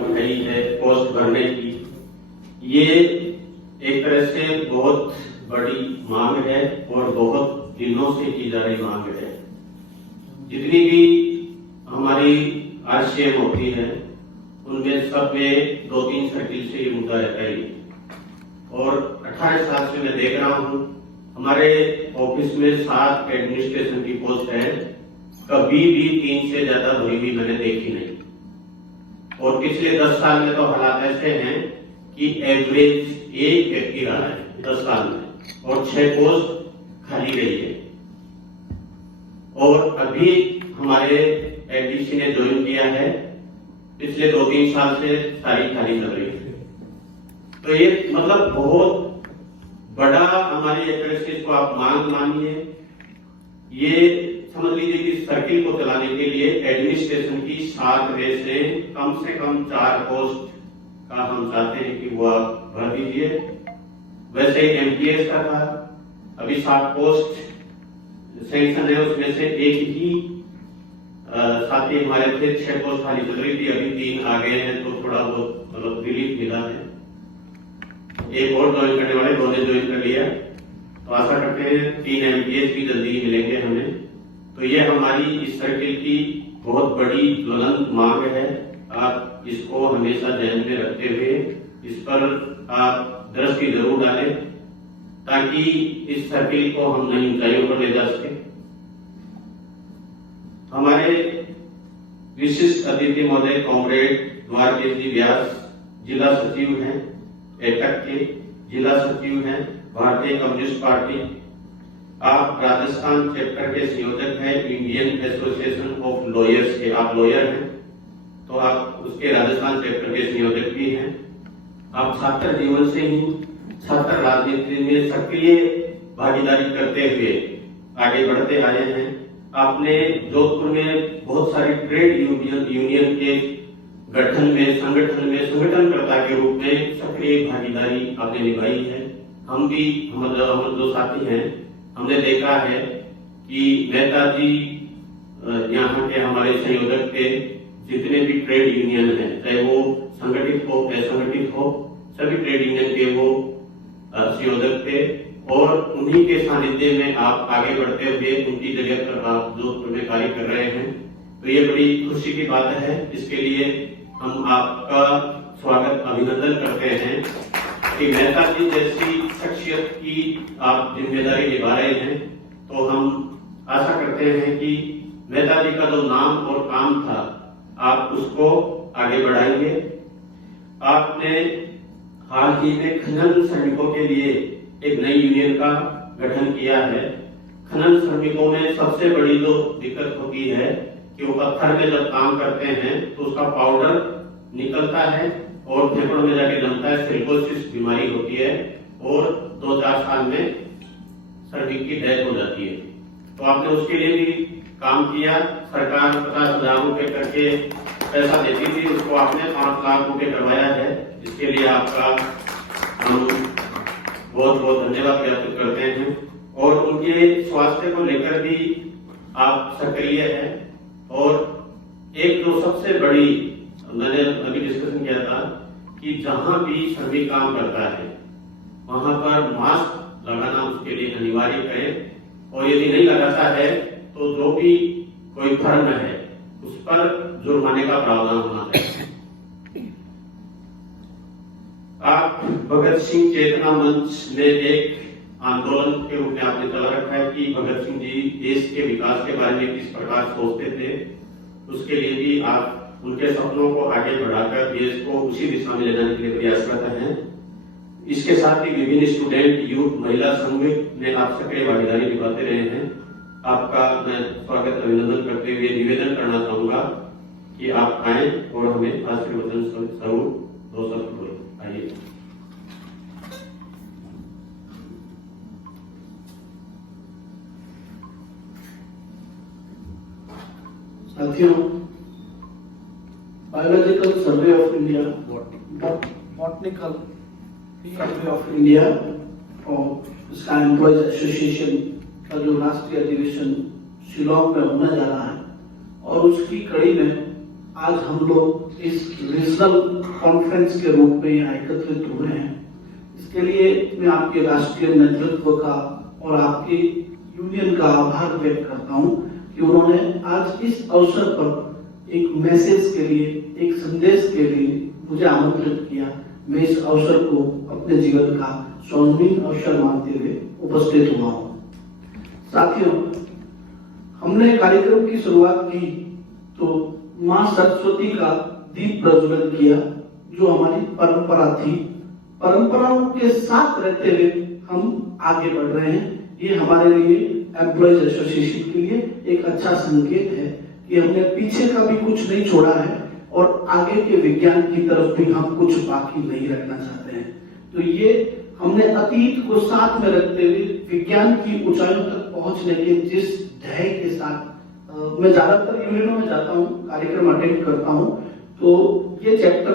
उठाई है पोस्ट भरने की, ये एक तरह से बहुत बड़ी मांग है और बहुत दिनों से की जा रही मांग है। जितनी भी हमारी आरसीएम होती है उनमें सब में 2-3 सर्किल से ये मुद्दा रहता ही और 18 साल से मैं देख रहा हूँ हमारे ऑफिस में 7 एडमिनिस्ट्रेशन की पोस्ट है, कभी भी 3 से ज्यादा भरी हुई मैंने देखी नहीं। और पिछले 10 साल में तो हालात ऐसे हैं कि एवरेज एक व्यक्ति रहा है 10 साल में और 6 पोस्ट खाली रही है। और अभी हमारे एडीसी ने ज्वाइन किया है, पिछले 2-3 साल से सारी खाली चल रही है। तो ये मतलब बहुत बड़ा हमारी एक तरह से इसको आप मांग मानिए। ये समझ लीजिए कि सर्किल को चलाने के लिए एडमिनिस्ट्रेशन की 7 में से कम 4 पोस्ट का हम चाहते हैं कि वो आप भर दीजिए। वैसे एमटीएस का था, अभी 7 पोस्ट सैंक्शन है, उसमें से एक ही साथी हमारे थे, 6 पोस्ट खाली चल रही थी, अभी 3 आ गए हैं, तो थोड़ा बहुत मतलब रिलीफ मिला है। एक और ज्वाइन करने वाले 2 ने ज्वाइन कर लिया, तो आशा करते हैं 3 एमटीएस भी जल्दी ही मिलेंगे हमें। तो ये हमारी इस सर्किल की बहुत बड़ी ज्वलंत मांग है। आप इसको हमेशा ध्यान में रखते हुए इस पर आप दृष्टि जरूर डालें ताकि इस सर्किल को हम नई ऊंचाइयों पर ले जा सके। हमारे विशिष्ट अतिथि महोदय कॉमरेड द्वारकेश जी व्यास जिला सचिव हैं, एटक के जिला सचिव हैं भारतीय कम्युनिस्ट पार्टी। आप राजस्थान चैप्टर के संयोजक हैं इंडियन एसोसिएशन ऑफ लॉयर्स के, आप लॉयर हैं तो आप उसके राजस्थान चैप्टर के संयोजक भी हैं। आप छात्र जीवन से ही छात्र राजनीति में सक्रिय भागीदारी करते हुए आगे बढ़ते आए हैं। आपने जोधपुर में बहुत सारी ट्रेड यूनियन के गठन में संगठनकर्ता के रूप में सक्रिय भागीदारी आपने निभाई है। हम जो साथी हैं हमने देखा है कि मेहता जी यहाँ के हमारे संयोजक के जितने भी ट्रेड यूनियन हैं, चाहे वो संगठित हो असंगठित हो, सभी ट्रेड यूनियन के वो संयोजक थे और उन्हीं के सानिध्य में आप आगे बढ़ते हुए उनकी जगह पर आप जोधपुर में कार्य कर रहे हैं। तो ये बड़ी खुशी की बात है। इसके लिए हम आपका स्वागत अभिनंदन करते हैं कि मेहता जी जैसी शख्सियत की आप जिम्मेदारी निभा रहे हैं। तो हम आशा करते हैं कि मेहता जी का जो नाम और काम था आप उसको आगे बढ़ाएंगे। आपने हाल ही में खनन श्रमिकों के लिए एक नई यूनियन का गठन किया है। खनन श्रमिकों में सबसे बड़ी जो दिक्कत होती है कि वो पत्थर में जब काम करते हैं तो उसका पाउडर निकलता है और फेफड़ों में जाके जमता है, सिलिकोसिस बीमारी होती है और 2-4 साल में श्रमिक की डेथ हो जाती है। तो आपने उसके लिए भी काम किया। सरकार 50,000 रुपए करके पैसा देती थी, उसको आपने 5 लाख रुपए करवाया है। इसके लिए आपका हम बहुत बहुत धन्यवाद ज्ञापित करते हैं। और उनके स्वास्थ्य को लेकर भी आप सक्रिय हैं। और एक जो सबसे बड़ी मैंने अभी डिस्कशन किया था कि जहां भी श्रमिक काम करता है वहां पर मास्क लगाना उसके लिए अनिवार्य करें और यदि नहीं लगाता है तो जो भी कोई फर्म है उस पर जुर्माने का प्रावधान होना चाहिए। आप भगत सिंह चेतना मंच में एक आंदोलन के रूप में आपने चला रखा है कि भगत सिंह जी देश के विकास के बारे में किस प्रकार सोचते थे, उसके लिए भी आप उनके सपनों को आगे बढ़ाकर देश को उसी दिशा में ले जाने के लिए प्रयास करते हैं। इसके साथ ही विभिन्न स्टूडेंट यूथ महिला संघ में आप सक्रिय भागीदारी निभाते रहे हैं। आपका मैं स्वागत अभिनंदन करते हुए निवेदन करना चाहूंगा कि आप आए और हमें आशीर्वचन स्वरूप 2 शब्द बोले। आइए। साथियों, biological survey of India, botanical survey of India और इसका एम्प्लॉयज एसोसिएशन का जो राष्ट्रीय अधिवेशन शिलोंग में होने जा रहा है और उसकी कड़ी में आज हम लोग इस रीजनल कॉन्फ्रेंस के रूप में यहाँ एकत्रित हुए हैं। इसके लिए मैं आपके राष्ट्रीय नेतृत्व का और आपकी यूनियन का आभार व्यक्त करता हूँ कि उन्होंने आज इस अवसर पर एक मैसेज के लिए, एक संदेश के लिए मुझे आमंत्रित किया। मैं इस अवसर को अपने जीवन का स्वर्णिम अवसर मानते हुए उपस्थित हुआ हूँ। साथियों, हमने कार्यक्रम की शुरुआत की तो माँ सरस्वती का दीप प्रज्वलन किया, जो हमारी परंपरा थी। परंपराओं के साथ रहते हुए हम आगे बढ़ रहे हैं। ये हमारे लिए एम्प्लॉयज एसोसिएशन के लिए एक अच्छा संकेत है कि हमने पीछे का भी कुछ नहीं छोड़ा है और आगे के विज्ञान की तरफ भी हम कुछ बाकी नहीं रखना चाहते हैं। तो ये हमने अतीत को साथ में रखते हुए विज्ञान की ऊंचाइयों तक पहुंचने के जिस ध्येय के साथ मैं ज्यादातर यूनियनों में जाता हूँ, कार्यक्रम अटेंड करता हूँ, तो ये चैप्टर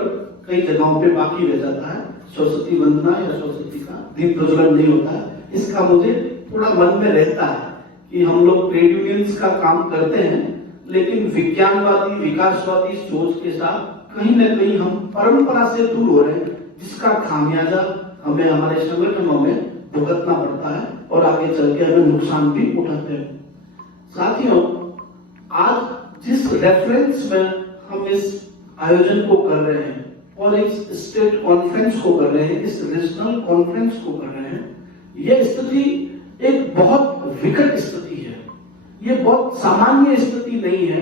कई जगहों पे बाकी रह जाता है। सरस्वती वंदना या सरस्वती का दीप प्रज्वलन नहीं होता है। इसका मुझे थोड़ा मन में रहता है कि हम लोग ट्रेड यूनियंस का काम करते हैं, लेकिन विज्ञानवादी विकासवादी सोच के साथ कहीं न कहीं हम परंपरा से दूर हो रहे हैं, जिसका खामियाजा हमें हमारे संगठनों में भुगतना पड़ता है और आगे चल के हमें नुकसान भी उठाते हैं। साथियों, आज जिस रेफरेंस में हम इस आयोजन को कर रहे हैं और इस स्टेट कॉन्फ्रेंस को कर रहे हैं, इस रीजनल कॉन्फ्रेंस को कर रहे हैं, यह स्थिति एक बहुत विकट स्थिति है। ये बहुत सामान्य स्थिति नहीं है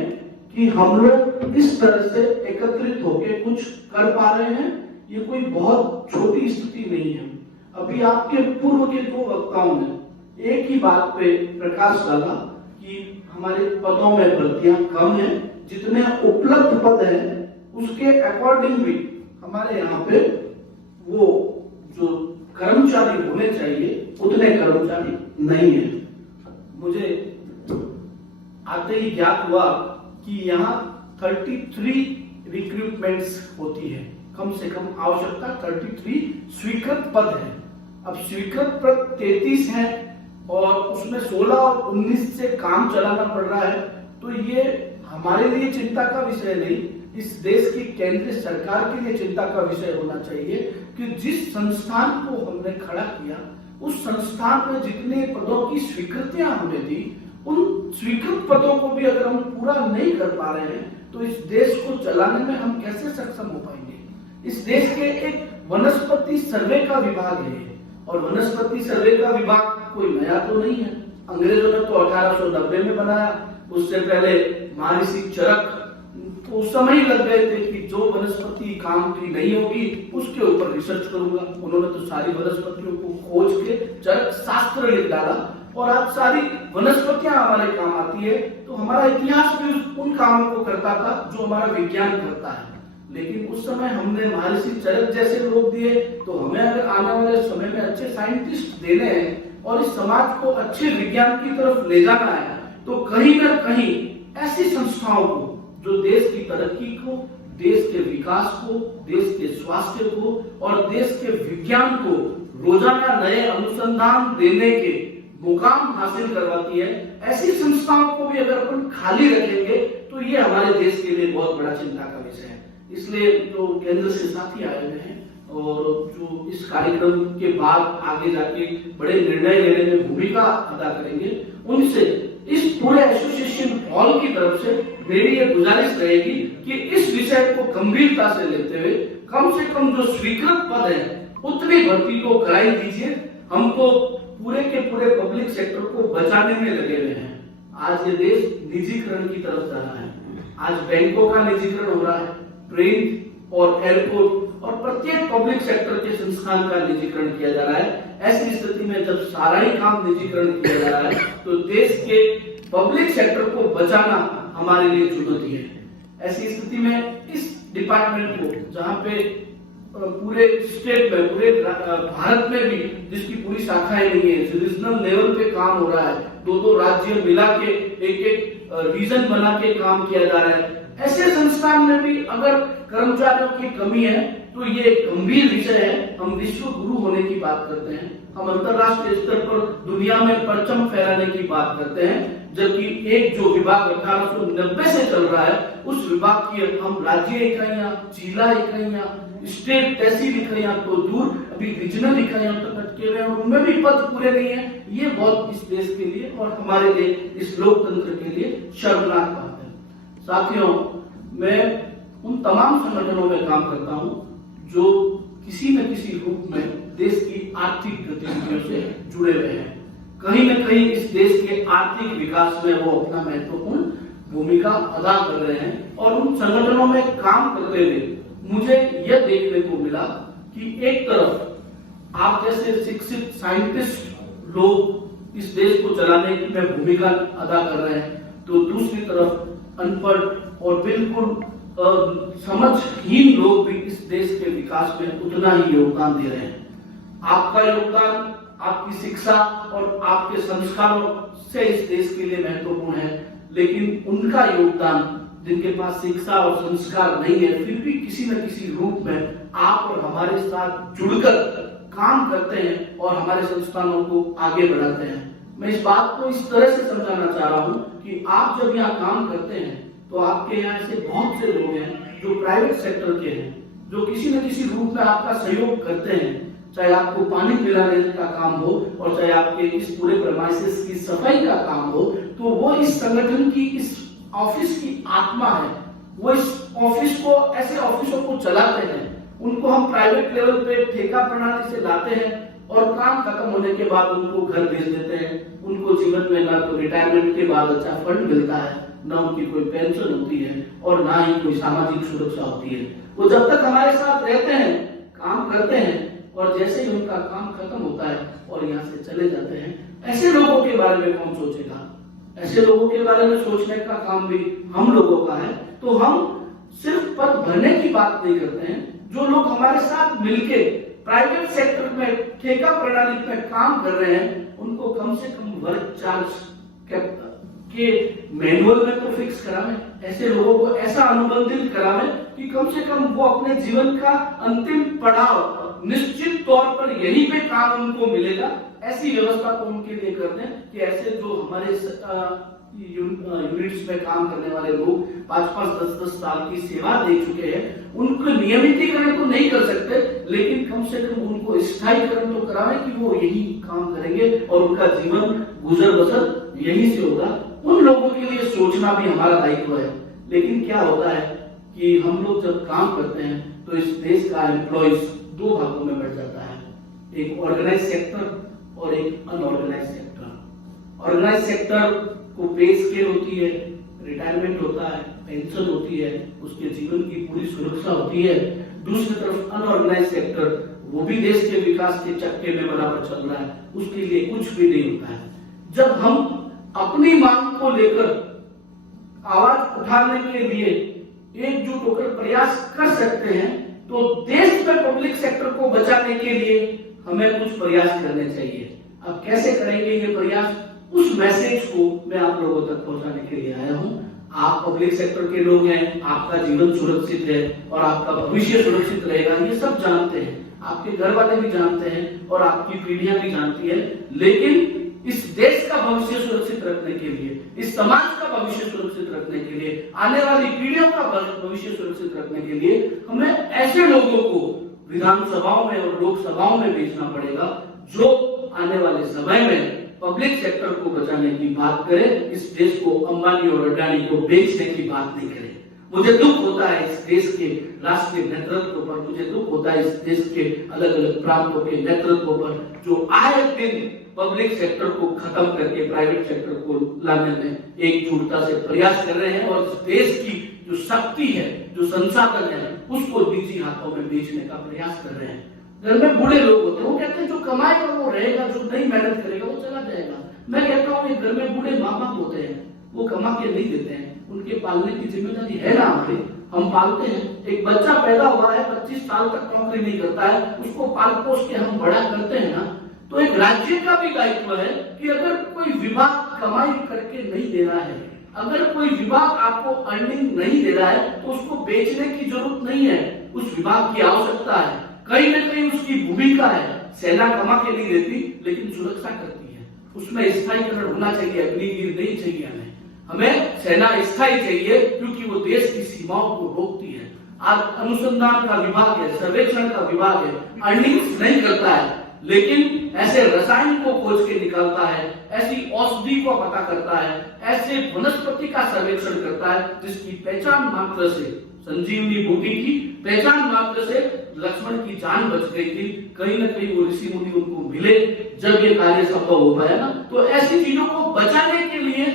कि हम लोग इस तरह से एकत्रित होकर कुछ कर पा रहे हैं। ये कोई बहुत छोटी स्थिति नहीं है। अभी आपके पूर्व के दो वक्ताओं ने एक ही बात पे प्रकाश डाला कि हमारे पदों में भर्तियां कम है, जितने उपलब्ध पद हैं उसके अकॉर्डिंग भी हमारे यहाँ पे वो जो कर्मचारी होने चाहिए उतने कर्मचारी नहीं है। मुझे आते ही ज्ञात हुआ कि यहाँ 33 रिक्रूटमेंट्स होती है, कम से कम आवश्यकता 33 स्वीकृत पद है। अब स्वीकृत पद 33 है और उसमें 16 और 19 से काम चलाना पड़ रहा है। तो ये हमारे लिए चिंता का विषय नहीं, इस देश की केंद्रीय सरकार के लिए चिंता का विषय होना चाहिए कि जिस संस्थान को हमने खड़ा किया उस संस्थान में जितने पदों की स्वीकृतियां हमें दी, उन स्वीकृत पदों को भी अगर हम पूरा नहीं कर पा रहे हैं तो इस देश को चलाने में हम कैसे सक्षम हो पाएंगे। इस देश के एक वनस्पति सर्वे का विभाग है और वनस्पति सर्वे का विभाग कोई नया तो नहीं है। अंग्रेजों ने तो 1890 में बनाया, उससे पहले महर्षि चरक तो उस समय ही लग गए थे कि जो वनस्पति काम की नहीं होगी उसके ऊपर रिसर्च करूंगा। उन्होंने तो सारी वनस्पतियों को खोज के चरक शास्त्र लिख डाला और आज सारी वनस्पतियां हमारे काम आती है। तो हमारा इतिहास भी उन कामों को करता था जो हमारा विज्ञान करता है। लेकिन उस समय हमने महर्षि चरक जैसे लोग दिए, तो हमें अगर आने वाले समय में अच्छे साइंटिस्ट देने हैं और इस समाज को अच्छे विज्ञान की तरफ ले जाना है, तो कहीं ना कहीं ऐसी संस्थाओं को जो देश की तरक्की को, देश के विकास को, देश के स्वास्थ्य को और देश के विज्ञान को रोजाना नए अनुसंधान देने के मुकाम हासिल करवाती है, ऐसी संस्थाओं को भी अगर अपन खाली रखेंगे तो ये हमारे देश के लिए बहुत बड़ा चिंता का विषय है। इसलिए जो केंद्र से साथी आए हुए हैं और जो इस कार्यक्रम के बाद आगे जाके बड़े निर्णय लेने में भूमिका अदा करेंगे, उनसे इस पूरे एसोसिएशन हॉल की तरफ से मेरी ये गुजारिश रहेगी कि इस विषय को गंभीरता से लेते हुए कम से कम जो स्वीकृत पद है उतनी भर्ती को कराई दीजिए। हम तो पूरे के पूरे पब्लिक सेक्टर को बचाने में लगे हुए हैं। आज ये देश निजीकरण की तरफ जा रहा है। आज बैंकों का निजीकरण हो रहा है, ट्रेन और एयरपोर्ट और प्रत्येक पब्लिक सेक्टर के संस्थान का निजीकरण किया जा रहा है। ऐसी स्थिति में जब सारा ही काम निजीकरण किया जा रहा है तो देश के पब्लिक सेक्टर को बचाना हमारे लिए चुनौती है। ऐसी स्थिति में इस डिपार्टमेंट को, जहाँ पे पूरे स्टेट में, पूरे भारत में भी जिसकी पूरी शाखाएं नहीं है, रीजनल लेवल पे काम हो रहा है, दो राज्य मिला के एक रीजन बना के काम किया जा रहा है, ऐसे संस्थान में भी अगर कर्मचारियों की कमी है तो ये गंभीर विषय है। हम विश्व गुरु होने की बात करते हैं, हम अंतरराष्ट्रीय स्तर पर दुनिया में परचम फहराने की बात करते हैं, जबकि एक जो विभाग 1890 से चल रहा है उस विभाग की हम राज्य इकाइयां, जिला इकाइयां, स्टेट तहसील इकाइयां तो दूर, अभी रीजनल इकाइयां तक अटके हुए हैं और उनमें भी पद पूरे नहीं है। ये बहुत इस देश के लिए और हमारे लिए, इस लोकतंत्र के लिए शर्मनाक बात है। साथियों, मैं उन तमाम संगठनों में काम करता हूं जो किसी न किसी रूप में देश की आर्थिक गतिविधियों से जुड़े हुए हैं। कहीं न कहीं इस देश के आर्थिक विकास में वो अपना महत्वपूर्ण भूमिका अदा कर रहे हैं और उन संगठनों में काम करते हुए मुझे यह देखने को मिला कि एक तरफ आप जैसे शिक्षित साइंटिस्ट लोग इस देश को चलाने में भूमिका अदा कर रहे हैं, तो दूसरी तरफ अनपढ़ और बिल्कुल समझहीन लोग भी इस देश के विकास में उतना ही योगदान दे रहे हैं। आपका योगदान, आपकी शिक्षा और आपके संस्कारों से इस देश के लिए महत्वपूर्ण है, लेकिन उनका योगदान, जिनके पास शिक्षा और संस्कार नहीं है, फिर भी किसी न किसी रूप में आप और हमारे साथ जुड़कर काम करते हैं और हमारे संस्थानों को आगे बढ़ाते हैं। मैं इस बात को इस तरह से समझाना चाह रहा हूं कि आप जब यहाँ काम करते हैं तो आपके यहाँ ऐसे बहुत से लोग हैं जो प्राइवेट सेक्टर के हैं, जो किसी न किसी रूप में आपका सहयोग करते हैं, चाहे आपको पानी पिलाने का काम हो और चाहे आपके इस पूरे प्रेमाइसेस की सफाई का काम हो, तो वो इस संगठन की, इस ऑफिस की आत्मा है। वो इस ऑफिस को, ऐसे ऑफिसों को चलाते हैं। उनको हम प्राइवेट लेवल पे ठेका प्रणाली से लाते हैं और काम खत्म होने के बाद उनको घर भेज देते हैं। उनको जीवन में ना तो रिटायरमेंट के बाद अच्छा फंड मिलता है, ना उनकी कोई पेंशन होती है और ना ही कोई सामाजिक सुरक्षा होती है। वो जब तक हमारे साथ रहते हैं, काम करते हैं और जैसे ही उनका काम खत्म होता है और यहाँ से चले जाते हैं, ऐसे लोगों के बारे में कौन सोचेगा? ऐसे लोगों के बारे में सोचने का काम भी हम लोगों का है। तो हम सिर्फ पद भरने की बात नहीं करते हैं। जो लोग हमारे साथ मिलके प्राइवेट सेक्टर में ठेका प्रणाली में काम कर रहे हैं, उनको कम से कम वर्क चार्ज के मैनुअल में तो फिक्स करावें। ऐसे लोगों को ऐसा अनुबंधित करावें कि कम से कम वो अपने जीवन का अंतिम पड़ाव निश्चित तौर पर यहीं पे काम उनको मिलेगा। ऐसी व्यवस्था को उनके लिए कर दें कि ऐसे जो हमारे यूनिट्स में काम करने वाले लोग 5-5, 10-10 साल की सेवा दे चुके हैं, उनको नियमितीकरण तो नहीं कर सकते, लेकिन कम से कम उनको स्थायीकरण तो कराएं कि वो यही काम करेंगे और उनका जीवन गुजर बसर यहीं से होगा। उन लोगों के लिए सोचना भी हमारा दायित्व है। लेकिन क्या होता है कि हम लोग जब काम करते हैं तो इस देश का एम्प्लॉइज दो भागों में बढ़ जाता है, एक ऑर्गेनाइज सेक्टर और एक अनऑर्गेनाइज सेक्टर। ऑर्गेनाइज सेक्टर को पे स्केल होती है, रिटायरमेंट होता है, पेंशन होती है, उसके जीवन की पूरी सुरक्षा होती है। दूसरी तरफ अनऑर्गेनाइज सेक्टर, वो भी देश के विकास के चक्के में बराबर चल रहा है, उसके लिए कुछ भी नहीं होता है। जब हम अपनी मांग को लेकर आवाज उठाने के लिए एकजुट होकर प्रयास कर सकते हैं, तो देश में पब्लिक सेक्टर को बचाने के लिए हमें कुछ प्रयास करने चाहिए। अब कैसे करेंगे ये प्रयास, उस मैसेज को मैं आप लोगों तक पहुंचाने के लिए आया हूं। आप पब्लिक सेक्टर के लोग हैं, आपका जीवन सुरक्षित है और आपका भविष्य सुरक्षित रहेगा, ये सब जानते हैं, आपके घर वाले भी जानते हैं और आपकी पीढ़ियां भी जानती है। लेकिन इस देश का भविष्य सुरक्षित रखने के लिए, इस समाज का भविष्य सुरक्षित रखने के लिए, आने वाली पीढ़ियों का भविष्य सुरक्षित रखने के लिए हमें ऐसे लोगों को विधानसभाओं में और लोकसभाओं में भेजना पड़ेगा जो आने वाले समय में पब्लिक सेक्टर को बचाने की बात करे, इस देश को अंबानी और अडानी को बेचने की बात नहीं करे। मुझे दुख होता है इस देश के राष्ट्रीय नेतृत्व पर, मुझे दुख होता है इस देश के अलग अलग प्रांतों के नेतृत्व पर, जो आए दिन पब्लिक सेक्टर को खत्म करके प्राइवेट सेक्टर को लाने में एकजुटता से प्रयास कर रहे हैं और इस देश की जो शक्ति है, जो संसाधन है, उसको निजी हाथों में बेचने का प्रयास कर रहे हैं। घर में बूढ़े लोग होते हैं, वो कहते हैं जो कमाएगा वो रहेगा, जो नहीं मेहनत करेगा वो चला जाएगा। मैं कहता हूँ घर में बूढ़े माँ बाप होते हैं, वो कमा के नहीं देते हैं, उनके पालने की जिम्मेदारी है ना हमारी, हम पालते हैं। एक बच्चा पैदा हुआ है, 25 साल तक नौकरी नहीं करता है, उसको पाल पोस के हम बड़ा करते हैं ना, तो एक राज्य का भी दायित्व है कि अगर कोई विभाग कमाई करके नहीं दे रहा है, अगर कोई विभाग आपको अर्निंग नहीं दे रहा है, तो उसको बेचने की जरूरत नहीं है। उस विभाग की आवश्यकता है, कहीं न कहीं उसकी भूमिका है। सेना कमा के नहीं देती लेकिन सुरक्षा करती है, उसमें स्थायीकरण होना चाहिए, अग्निवीर नहीं चाहिए हमें सेना स्थायी चाहिए, क्योंकि वो देश की सीमाओं को रोकती है। आज अनुसंधान का विभाग है, सर्वेक्षण का विभाग है, अर्निंग्स नहीं करता है, लेकिन ऐसे रसायन को खोज के निकालता है, ऐसी औषधि को पता करता है, ऐसे वनस्पति का सर्वेक्षण करता है जिसकी पहचान मात्र से, संजीवनी बूटी की पहचान मात्र से लक्ष्मण की जान बच गई थी। कहीं न कहीं वो ऋषि मुनि उनको मिले जब ये कार्य संभव हो पाया ना। तो ऐसी चीजों को बचाने के लिए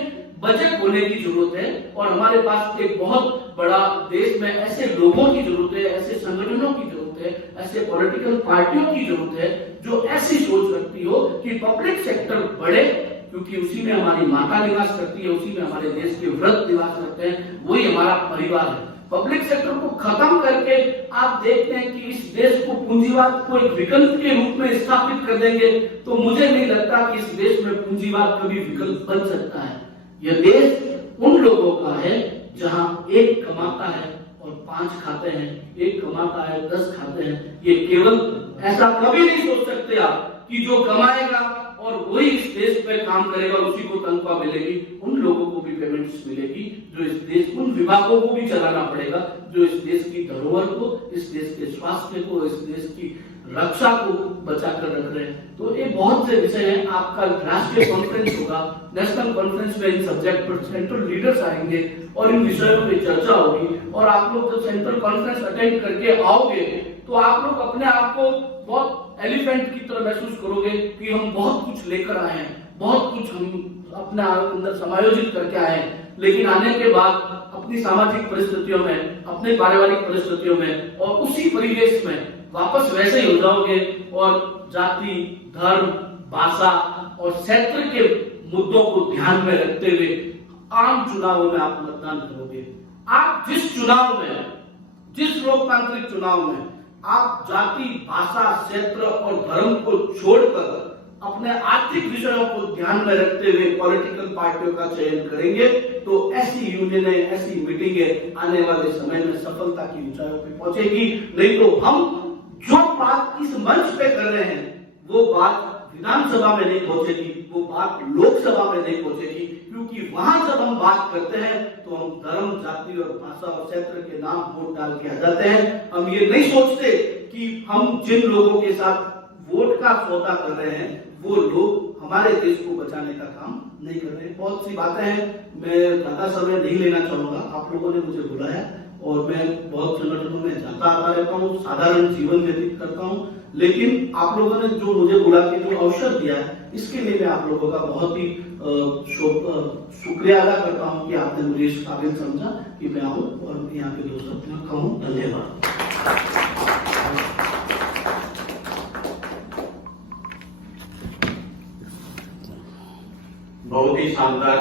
बजट होने की जरूरत है, और हमारे पास एक बहुत बड़ा देश में ऐसे लोगों की जरूरत है, ऐसे संगठनों की जरूरत है, ऐसे पॉलिटिकल पार्टियों की जरूरत है जो ऐसी सोच रखती हो कि पब्लिक सेक्टर बढ़े, क्योंकि उसी में हमारी माता निवास करती है, उसी में हमारे देश के वृद्ध निवास करते हैं, वही हमारा परिवार है। पब्लिक सेक्टर को खत्म करके आप देखते हैं कि इस देश को पूंजीवाद को एक विकल्प के रूप में स्थापित कर देंगे, तो मुझे नहीं लगता कि इस देश में पूंजीवाद कभी विकल्प बन सकता है। यह देश उन लोगों का है जहां एक कमाता है और 5 खाते हैं, एक कमाता है 10 खाते हैं। ये केवल ऐसा कभी नहीं सोच सकते आप कि जो कमाएगा और वही इस देश पे काम करेगा, उसी को तनख्वाह मिलेगी, उन लोगों को भी पेमेंट्स मिलेगी, जो इस देश, उन विभागों को भी चलाना पड़ेगा जो इस देश की धरोहर को, इस देश के स्वास्थ्य को, इस देश की रक्षा को बचा कर रख रहे हैं। तो ये बहुत से विषय हैं। आपका राष्ट्रीय कॉन्फ्रेंस होगा, नेशनल कॉन्फ्रेंस में इन सब्जेक्ट पर सेंट्रल लीडर्स आएंगे और इन विषयों पे चर्चा होगी। और आप लोग जब सेंट्रल कॉन्फ्रेंस अटेंड करके आओगे तो आप लोग अपने आप को बहुत एलिफेंट की तरह महसूस करोगे कि हम बहुत कुछ लेकर आए हैं, बहुत कुछ हम अपने अंदर समायोजित करके आए हैं, लेकिन आने के बाद अपनी सामाजिक परिस्थितियों में, अपने पारिवारिक परिस्थितियों में और उसी परिवेश में वापस वैसे ही हो जाओगे और जाति, धर्म, भाषा और क्षेत्र के मुद्दों को ध्यान में रखते हुए आम चुनावों में आप मतदान करोगे। आप जिस चुनाव में, जिस लोकतांत्रिक चुनाव में आप जाति, भाषा, क्षेत्र और धर्म को छोड़कर अपने आर्थिक विषयों को ध्यान में रखते हुए पॉलिटिकल पार्टियों का चयन करेंगे, तो ऐसी यूनियनें, ऐसी मीटिंगें आने वाले समय में सफलता की ऊंचाइयों पे पहुंचेगी। नहीं तो हम जो बात इस मंच पे कर रहे हैं वो बात विधानसभा में नहीं पहुंचेगी, वो बात लोकसभा में नहीं पहुंचेगी, क्योंकि वहां जब हम बात करते हैं तो हम धर्म, जाति और भाषा और क्षेत्र के नाम वोट डाल के आ जाते हैं। हम ये नहीं सोचते कि हम जिन लोगों के साथ वोट का सौदा कर रहे हैं वो लोग हमारे देश को बचाने का काम नहीं कर रहे। बहुत सी बातें हैं, मैं ज्यादा समय नहीं लेना चाहूंगा। आप लोगों ने मुझे बुलाया और मैं बहुत संगठनों में जाता आता रहता हूँ, साधारण जीवन व्यतीत करता हूँ, लेकिन आप लोगों ने जो मुझे बुला के जो अवसर दिया है, इसके लिए मैं आप लोगों का बहुत ही शुक्रिया अदा करता हूँ कि आपने मुझे इस काबिल समझा कि मैं आऊँ और यहाँ पे 2 शब्द कहूँ। धन्यवाद। बहुत ही शानदार